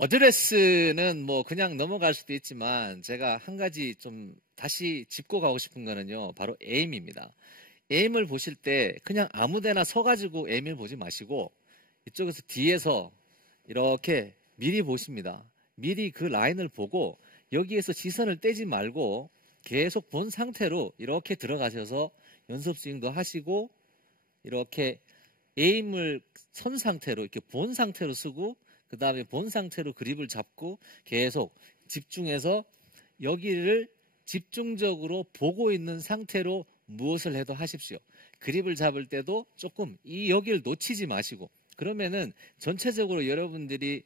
어드레스는 뭐 그냥 넘어갈 수도 있지만 제가 한 가지 좀 다시 짚고 가고 싶은 거는요. 바로 에임입니다. 에임을 보실 때 그냥 아무데나 서가지고 에임을 보지 마시고 이쪽에서 뒤에서 이렇게 미리 보십니다. 미리 그 라인을 보고 여기에서 시선을 떼지 말고 계속 본 상태로 이렇게 들어가셔서 연습 스윙도 하시고 이렇게 에임을 선 상태로 이렇게 본 상태로 쓰고 그 다음에 본 상태로 그립을 잡고 계속 집중해서 여기를 집중적으로 보고 있는 상태로 무엇을 해도 하십시오. 그립을 잡을 때도 조금 이 여기를 놓치지 마시고 그러면은 전체적으로 여러분들이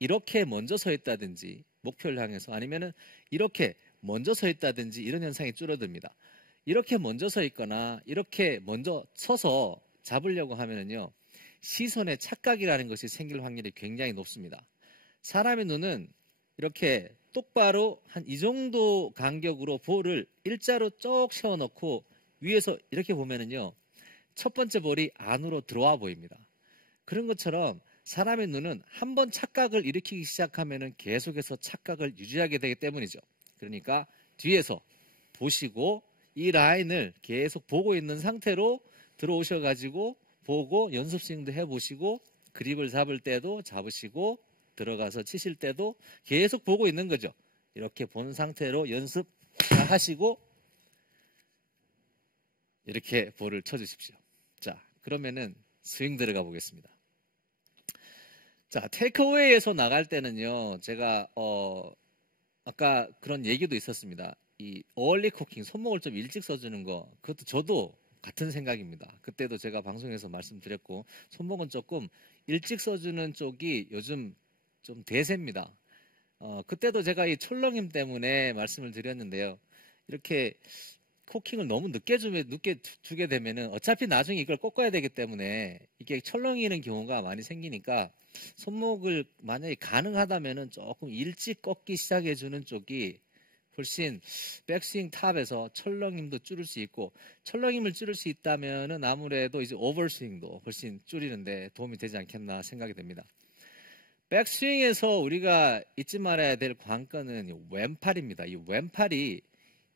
이렇게 먼저 서 있다든지 목표를 향해서 아니면은 이렇게 먼저 서 있다든지 이런 현상이 줄어듭니다. 이렇게 먼저 서 있거나 이렇게 먼저 서서 잡으려고 하면은요. 시선의 착각이라는 것이 생길 확률이 굉장히 높습니다. 사람의 눈은 이렇게 똑바로 한 이 정도 간격으로 볼을 일자로 쭉 세워놓고 위에서 이렇게 보면은요. 첫 번째 볼이 안으로 들어와 보입니다. 그런 것처럼 사람의 눈은 한번 착각을 일으키기 시작하면은 계속해서 착각을 유지하게 되기 때문이죠. 그러니까 뒤에서 보시고 이 라인을 계속 보고 있는 상태로 들어오셔가지고 보고 연습 스윙도 해보시고 그립을 잡을 때도 잡으시고 들어가서 치실 때도 계속 보고 있는 거죠. 이렇게 본 상태로 연습 다 하시고 이렇게 볼을 쳐주십시오. 자, 그러면은 스윙 들어가 보겠습니다. 자, 테이크어웨이에서 나갈 때는요, 제가 아까 그런 얘기도 있었습니다. 이 어얼리 코킹, 손목을 좀 일찍 써주는 거, 그것도 저도 같은 생각입니다. 그때도 제가 방송에서 말씀드렸고 손목은 조금 일찍 써주는 쪽이 요즘 좀 대세입니다. 그때도 제가 이 철렁임 때문에 말씀을 드렸는데요. 이렇게 코킹을 너무 늦게 주게 되면은 어차피 나중에 이걸 꺾어야 되기 때문에 이게 철렁이는 경우가 많이 생기니까 손목을 만약에 가능하다면은 조금 일찍 꺾기 시작해 주는 쪽이 훨씬 백스윙 탑에서 철렁임도 줄일 수 있고 철렁임을 줄일 수 있다면은 아무래도 이제 오버스윙도 훨씬 줄이는데 도움이 되지 않겠나 생각이 됩니다. 백스윙에서 우리가 잊지 말아야 될 관건은 왼팔입니다. 이 왼팔이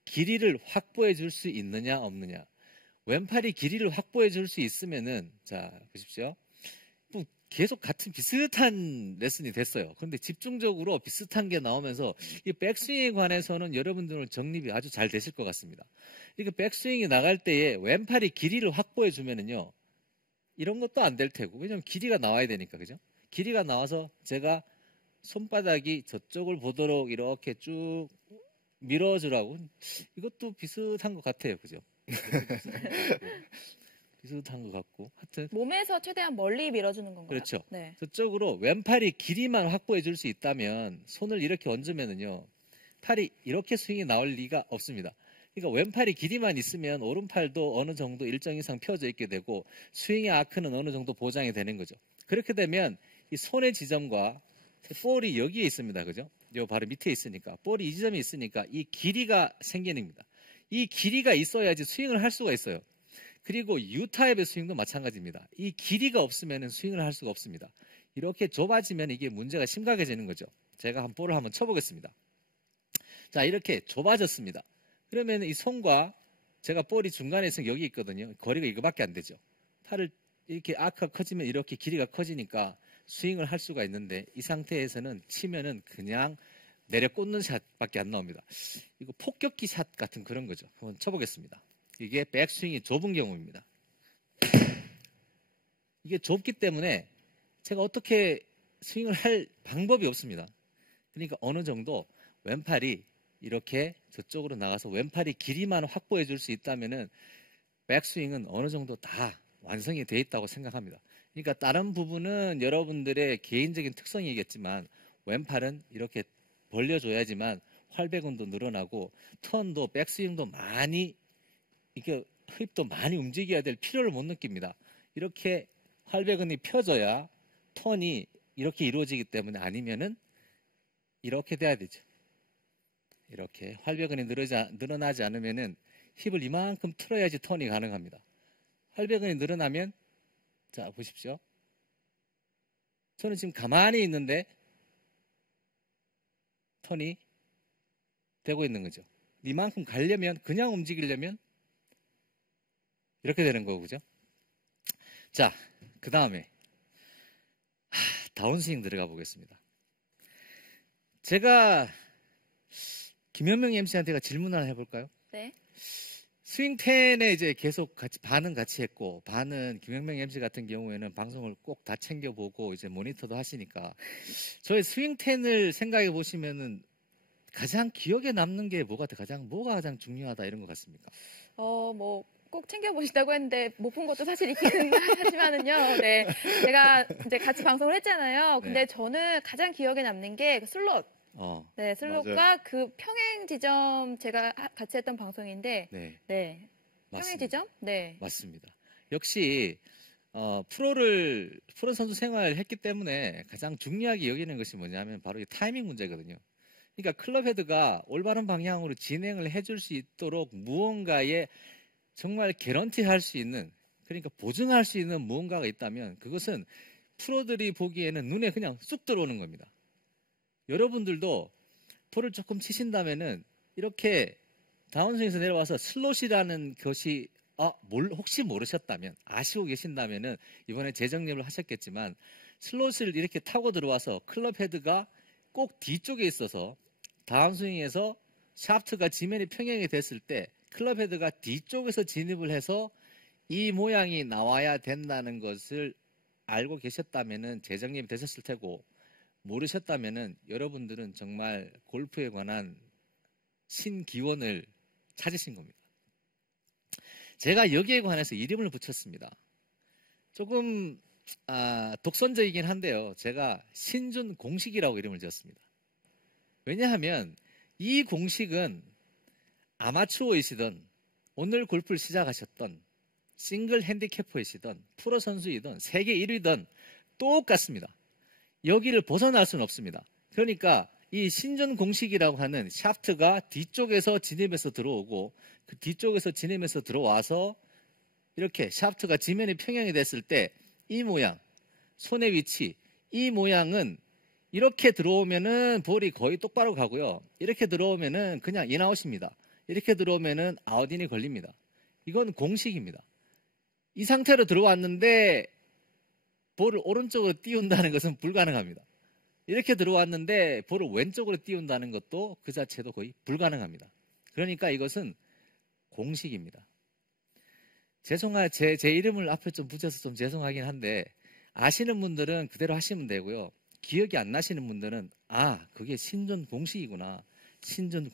길이를 확보해 줄 수 있느냐 없느냐. 왼팔이 길이를 확보해 줄 수 있으면은 자 보십시오. 계속 같은 비슷한 레슨이 됐어요. 그런데 집중적으로 비슷한 게 나오면서 이 백스윙에 관해서는 여러분들 정립이 아주 잘 되실 것 같습니다. 이게 백스윙이 나갈 때에 왼팔이 길이를 확보해 주면은요. 이런 것도 안 될 테고. 왜냐면 길이가 나와야 되니까. 그죠? 길이가 나와서 제가 손바닥이 저쪽을 보도록 이렇게 쭉 밀어주라고. 이것도 비슷한 것 같아요. 그죠? 비슷한 것 같고 하여튼 몸에서 최대한 멀리 밀어주는 건가요? 그렇죠. 네. 저쪽으로 왼팔이 길이만 확보해 줄 수 있다면 손을 이렇게 얹으면은요 팔이 이렇게 스윙이 나올 리가 없습니다. 그러니까 왼팔이 길이만 있으면 오른팔도 어느 정도 일정 이상 펴져 있게 되고 스윙의 아크는 어느 정도 보장이 되는 거죠. 그렇게 되면 이 손의 지점과 볼이 여기에 있습니다. 그죠? 요 바로 밑에 있으니까 볼이 이 지점에 있으니까 이 길이가 생기는 겁니다. 이 길이가 있어야지 스윙을 할 수가 있어요. 그리고 U타입의 스윙도 마찬가지입니다. 이 길이가 없으면 스윙을 할 수가 없습니다. 이렇게 좁아지면 이게 문제가 심각해지는 거죠. 제가 한 볼을 한번 쳐보겠습니다. 자, 이렇게 좁아졌습니다. 그러면 이 손과 제가 볼이 중간에 있으면 여기 있거든요. 거리가 이거밖에 안 되죠. 팔을 이렇게 아크가 커지면 이렇게 길이가 커지니까 스윙을 할 수가 있는데 이 상태에서는 치면은 그냥 내려 꽂는 샷밖에 안 나옵니다. 이거 폭격기 샷 같은 그런 거죠. 한번 쳐보겠습니다. 이게 백스윙이 좁은 경우입니다. 이게 좁기 때문에 제가 어떻게 스윙을 할 방법이 없습니다. 그러니까 어느 정도 왼팔이 이렇게 저쪽으로 나가서 왼팔이 길이만 확보해 줄 수 있다면은 백스윙은 어느 정도 다 완성이 되어 있다고 생각합니다. 그러니까 다른 부분은 여러분들의 개인적인 특성이겠지만 왼팔은 이렇게 벌려줘야지만 활배근도 늘어나고 턴도 백스윙도 많이 이게 힙도 많이 움직여야 될 필요를 못 느낍니다. 이렇게 활배근이 펴져야 턴이 이렇게 이루어지기 때문에 아니면은 이렇게 돼야 되죠. 이렇게 활배근이 늘어나지 않으면은 힙을 이만큼 틀어야지 턴이 가능합니다. 활배근이 늘어나면 자 보십시오. 저는 지금 가만히 있는데 턴이 되고 있는 거죠. 이만큼 가려면, 그냥 움직이려면 이렇게 되는 거고, 그죠? 자, 그 다음에 다운스윙 들어가 보겠습니다. 제가 김현명 MC한테 질문 하나 해볼까요? 네. 스윙 10에 이제 계속 반은 같이 했고, 반은 김현명 MC 같은 경우에는 방송을 꼭 다 챙겨보고 이제 모니터도 하시니까, 저희 스윙 10을 생각해 보시면은 가장 기억에 남는 게 뭐가 가장 중요하다 이런 것 같습니까? 뭐, 꼭 챙겨보시다고 했는데, 못 본 것도 사실 있기는 하지만은요, 네. 제가 이제 같이 방송을 했잖아요. 근데 네. 저는 가장 기억에 남는 게 슬롯. 네, 슬롯과 맞아요. 그 평행 지점 제가 같이 했던 방송인데, 네, 네. 평행 맞습니다. 지점? 네. 맞습니다. 역시 프로 선수 생활을 했기 때문에 가장 중요하게 여기는 것이 뭐냐면 바로 이 타이밍 문제거든요. 그러니까 클럽 헤드가 올바른 방향으로 진행을 해줄 수 있도록 무언가에 정말 개런티 할 수 있는, 그러니까 보증할 수 있는 무언가가 있다면 그것은 프로들이 보기에는 눈에 그냥 쑥 들어오는 겁니다. 여러분들도 볼을 조금 치신다면은 이렇게 다운스윙에서 내려와서 슬롯이라는 것이 혹시 모르셨다면, 아시고 계신다면은 이번에 재정립을 하셨겠지만, 슬롯을 이렇게 타고 들어와서 클럽 헤드가 꼭 뒤쪽에 있어서 다운스윙에서 샤프트가 지면이 평행이 됐을 때 클럽 헤드가 뒤쪽에서 진입을 해서 이 모양이 나와야 된다는 것을 알고 계셨다면은 재정립이 되셨을 테고, 모르셨다면은 여러분들은 정말 골프에 관한 신기원을 찾으신 겁니다. 제가 여기에 관해서 이름을 붙였습니다. 조금 독선적이긴 한데요. 제가 신준 공식이라고 이름을 지었습니다. 왜냐하면 이 공식은 아마추어이시든 오늘 골프를 시작하셨던 싱글 핸디캐퍼이시든 프로 선수이든 세계 1위든 똑같습니다. 여기를 벗어날 수는 없습니다. 그러니까 이 신전 공식이라고 하는 샤프트가 뒤쪽에서 진입해서 들어오고, 그 뒤쪽에서 진입해서 들어와서 이렇게 샤프트가 지면이 평행이 됐을 때 이 모양, 손의 위치, 이 모양은 이렇게 들어오면은 볼이 거의 똑바로 가고요. 이렇게 들어오면은 그냥 인아웃입니다. 이렇게 들어오면은 아웃인이 걸립니다. 이건 공식입니다. 이 상태로 들어왔는데 볼을 오른쪽으로 띄운다는 것은 불가능합니다. 이렇게 들어왔는데 볼을 왼쪽으로 띄운다는 것도 그 자체도 거의 불가능합니다. 그러니까 이것은 공식입니다. 제 이름을 앞에 좀 붙여서 좀 죄송하긴 한데, 아시는 분들은 그대로 하시면 되고요. 기억이 안 나시는 분들은 그게 신전 공식이구나. 신전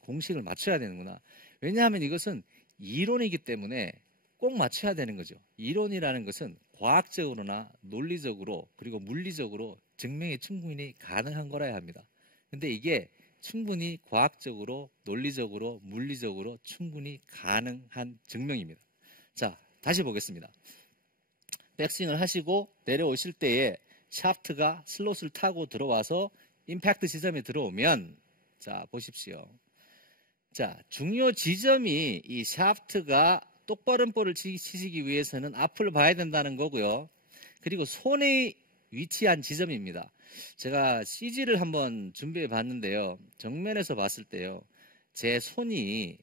공식을 맞춰야 되는구나. 왜냐하면 이것은 이론이기 때문에 꼭 맞춰야 되는 거죠. 이론이라는 것은 과학적으로나 논리적으로 그리고 물리적으로 증명이 충분히 가능한 거라야 합니다. 근데 이게 충분히 과학적으로, 논리적으로, 물리적으로 충분히 가능한 증명입니다. 자, 다시 보겠습니다. 백스윙을 하시고 내려오실 때에 샤프트가 슬롯을 타고 들어와서 임팩트 지점에 들어오면, 자, 보십시오. 자, 중요 지점이 이 샤프트가 똑바른 볼을 치시기 위해서는 앞을 봐야 된다는 거고요. 그리고 손에 위치한 지점입니다. 제가 CG를 한번 준비해 봤는데요. 정면에서 봤을 때요. 제 손이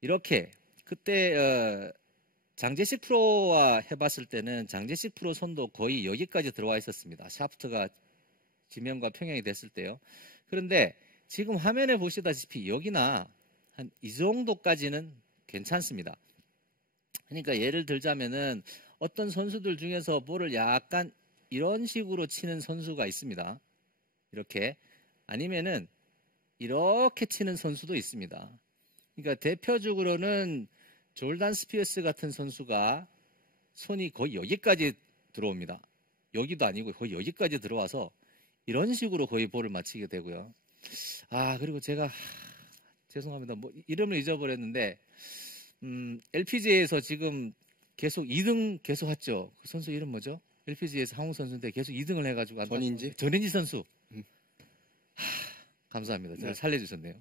이렇게, 그때 장재식 프로와 해봤을 때는 장재식 프로 손도 거의 여기까지 들어와 있었습니다. 샤프트가 지면과 평행이 됐을 때요. 그런데 지금 화면에 보시다시피 여기나 한 이 정도까지는 괜찮습니다. 그러니까 예를 들자면은 어떤 선수들 중에서 볼을 약간 이런 식으로 치는 선수가 있습니다. 이렇게. 아니면은 이렇게 치는 선수도 있습니다. 그러니까 대표적으로는 졸단 스피어스 같은 선수가 손이 거의 여기까지 들어옵니다. 여기도 아니고 거의 여기까지 들어와서 이런 식으로 거의 볼을 맞히게 되고요. 그리고 제가 죄송합니다. 이름을 잊어버렸는데 LPGA에서 지금 계속 2등 계속 했죠. 그 선수 이름 뭐죠? LPGA에서 한국 선수인데 계속 2등을 해가지고 전인지 선수. 감사합니다. 저를 살려주셨네요.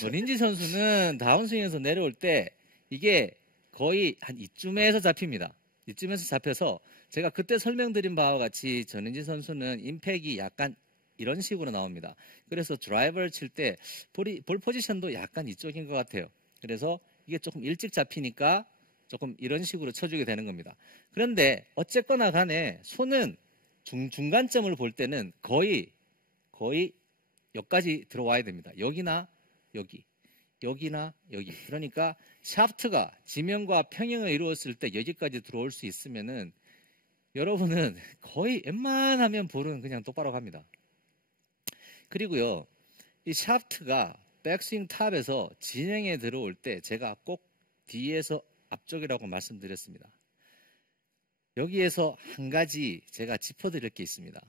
전인지 선수는 다운스윙에서 내려올 때 이게 거의 한 이쯤에서 잡힙니다. 이쯤에서 잡혀서 제가 그때 설명드린 바와 같이 전인지 선수는 임팩이 약간 이런 식으로 나옵니다. 그래서 드라이버를 칠 때 볼 포지션도 약간 이쪽인 것 같아요. 그래서 이게 조금 일찍 잡히니까 조금 이런 식으로 쳐주게 되는 겁니다. 그런데 어쨌거나 간에 손은 중간점을 볼 때는 거의 여기까지 들어와야 됩니다. 여기나 여기, 여기나 여기. 그러니까 샤프트가 지면과 평행을 이루었을 때 여기까지 들어올 수 있으면은 여러분은 거의 웬만하면 볼은 그냥 똑바로 갑니다. 그리고요, 이 샤프트가 백스윙 탑에서 진행에 들어올 때 제가 꼭 뒤에서 앞쪽이라고 말씀드렸습니다. 여기에서 한 가지 제가 짚어드릴 게 있습니다.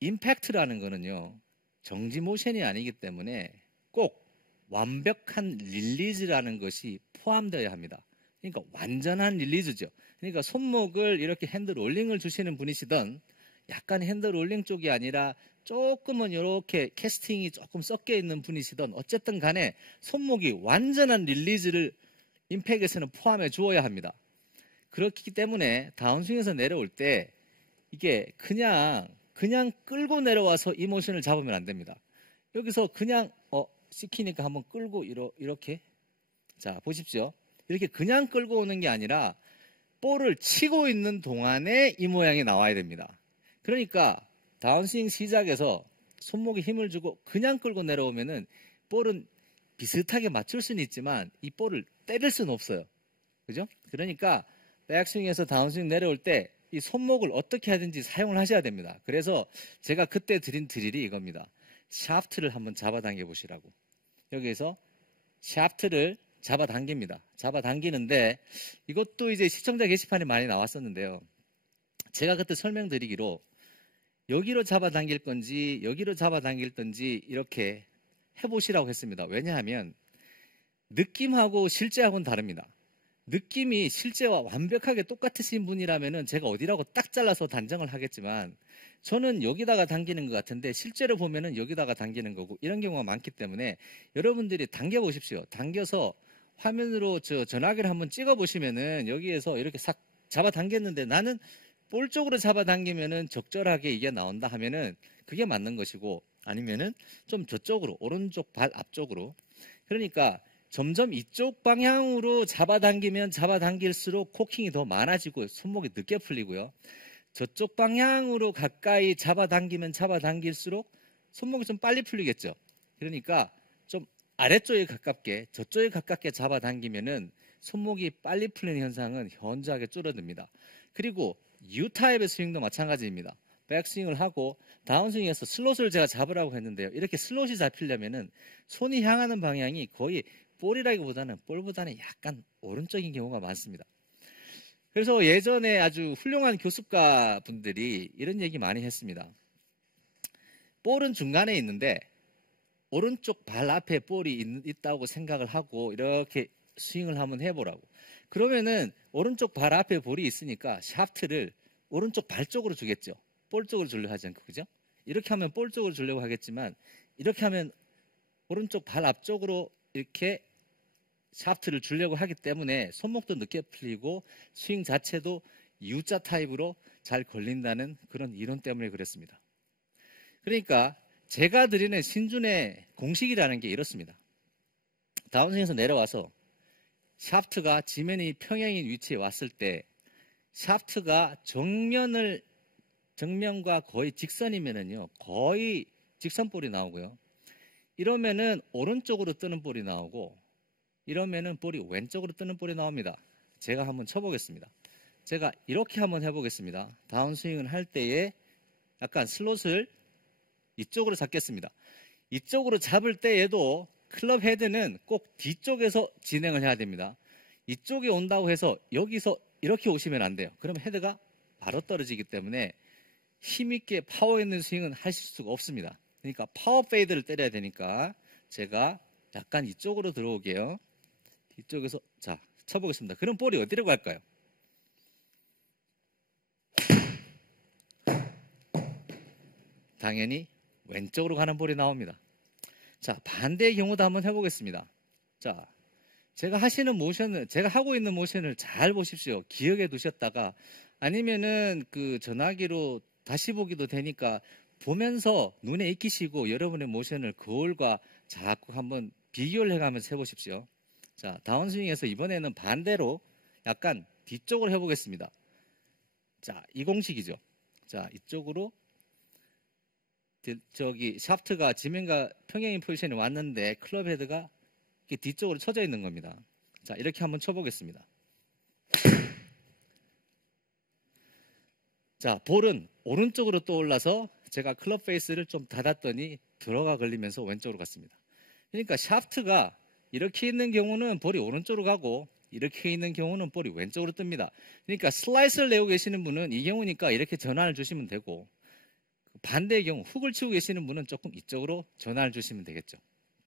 임팩트라는 거는요, 정지 모션이 아니기 때문에 꼭 완벽한 릴리즈라는 것이 포함되어야 합니다. 그러니까 완전한 릴리즈죠. 그러니까 손목을 이렇게 핸들 롤링을 주시는 분이시든 약간 핸들 롤링 쪽이 아니라 조금은 이렇게 캐스팅이 조금 섞여 있는 분이시든 어쨌든 간에 손목이 완전한 릴리즈를 임팩트에서는 포함해 주어야 합니다. 그렇기 때문에 다운스윙에서 내려올 때 이게 그냥 끌고 내려와서 이 모션을 잡으면 안 됩니다. 여기서 그냥 시키니까 한번 끌고 이렇게 자 보십시오. 이렇게 그냥 끌고 오는 게 아니라 볼을 치고 있는 동안에 이 모양이 나와야 됩니다. 그러니까 다운스윙 시작에서 손목에 힘을 주고 그냥 끌고 내려오면은 볼은 비슷하게 맞출 수는 있지만 이 볼을 때릴 수는 없어요. 그죠? 그러니까 백스윙에서 다운스윙 내려올 때 이 손목을 어떻게 하든지 사용을 하셔야 됩니다. 그래서 제가 그때 드린 드릴이 이겁니다. 샤프트를 한번 잡아당겨 보시라고. 여기에서 샤프트를 잡아당깁니다. 잡아당기는데 이것도 이제 시청자 게시판에 많이 나왔었는데요. 제가 그때 설명드리기로 여기로 잡아당길 건지 여기로 잡아당길 건지 이렇게 해보시라고 했습니다. 왜냐하면 느낌하고 실제하고는 다릅니다. 느낌이 실제와 완벽하게 똑같으신 분이라면 제가 어디라고 딱 잘라서 단정을 하겠지만 저는 여기다가 당기는 것 같은데 실제로 보면은 여기다가 당기는 거고 이런 경우가 많기 때문에 여러분들이 당겨 보십시오. 당겨서 화면으로 전화기를 한번 찍어 보시면은 여기에서 이렇게 싹 잡아 당겼는데 나는 볼 쪽으로 잡아 당기면은 적절하게 이게 나온다 하면은 그게 맞는 것이고 아니면은 좀 저쪽으로 오른쪽 발 앞쪽으로 그러니까 점점 이쪽 방향으로 잡아당기면 잡아당길수록 코킹이 더 많아지고 손목이 늦게 풀리고요. 저쪽 방향으로 가까이 잡아당기면 잡아당길수록 손목이 좀 빨리 풀리겠죠. 그러니까 좀 아래쪽에 가깝게 저쪽에 가깝게 잡아당기면은 손목이 빨리 풀리는 현상은 현저하게 줄어듭니다. 그리고 U타입의 스윙도 마찬가지입니다. 백스윙을 하고 다운스윙에서 슬롯을 제가 잡으라고 했는데요. 이렇게 슬롯이 잡히려면은 손이 향하는 방향이 거의 볼보다는 약간 오른쪽인 경우가 많습니다. 그래서 예전에 아주 훌륭한 교습가 분들이 이런 얘기 많이 했습니다. 볼은 중간에 있는데 오른쪽 발 앞에 볼이 있다고 생각을 하고 이렇게 스윙을 한번 해보라고. 그러면은 오른쪽 발 앞에 볼이 있으니까 샤프트를 오른쪽 발 쪽으로 주겠죠. 볼 쪽으로 주려고 하지 않고, 그죠? 이렇게 하면 볼 쪽으로 주려고 하겠지만 이렇게 하면 오른쪽 발 앞쪽으로 이렇게 샤프트를 주려고 하기 때문에 손목도 늦게 풀리고 스윙 자체도 U자 타입으로 잘 걸린다는 그런 이론 때문에 그랬습니다. 그러니까 제가 드리는 신준의 공식이라는 게 이렇습니다. 다운스윙에서 내려와서 샤프트가 지면이 평행인 위치에 왔을 때 샤프트가 정면과 거의 직선이면은요, 거의 직선볼이 나오고요. 이러면은 오른쪽으로 뜨는 볼이 나오고, 이러면은 볼이 왼쪽으로 뜨는 볼이 나옵니다. 제가 한번 쳐보겠습니다. 제가 이렇게 한번 해보겠습니다. 다운스윙을 할 때에 약간 슬롯을 이쪽으로 잡겠습니다. 이쪽으로 잡을 때에도 클럽 헤드는 꼭 뒤쪽에서 진행을 해야 됩니다. 이쪽에 온다고 해서 여기서 이렇게 오시면 안 돼요. 그러면 헤드가 바로 떨어지기 때문에 힘있게 파워 있는 스윙은 하실 수가 없습니다. 그러니까 파워 페이드를 때려야 되니까 제가 약간 이쪽으로 들어오게요. 뒤쪽에서 자 쳐보겠습니다. 그럼 볼이 어디로 갈까요? 당연히 왼쪽으로 가는 볼이 나옵니다. 자, 반대의 경우도 한번 해보겠습니다. 자, 제가 하고 있는 모션을 잘 보십시오. 기억에 두셨다가 아니면은 그 전화기로 다시 보기도 되니까 보면서 눈에 익히시고 여러분의 모션을 거울과 자꾸 한번 비교를 해가면서 해보십시오. 자, 다운스윙에서 이번에는 반대로 약간 뒤쪽으로 해보겠습니다. 자, 이 공식이죠. 자, 이쪽으로 저기 샤프트가 지면과 평행인 포지션에 왔는데 클럽 헤드가 이렇게 뒤쪽으로 쳐져 있는 겁니다. 자, 이렇게 한번 쳐보겠습니다. 자, 볼은 오른쪽으로 떠올라서 제가 클럽 페이스를 좀 닫았더니 들어가 걸리면서 왼쪽으로 갔습니다. 그러니까 샤프트가 이렇게 있는 경우는 볼이 오른쪽으로 가고 이렇게 있는 경우는 볼이 왼쪽으로 뜹니다. 그러니까 슬라이스를 내고 계시는 분은 이 경우니까 이렇게 전환을 주시면 되고 반대의 경우 훅을 치고 계시는 분은 조금 이쪽으로 전환을 주시면 되겠죠.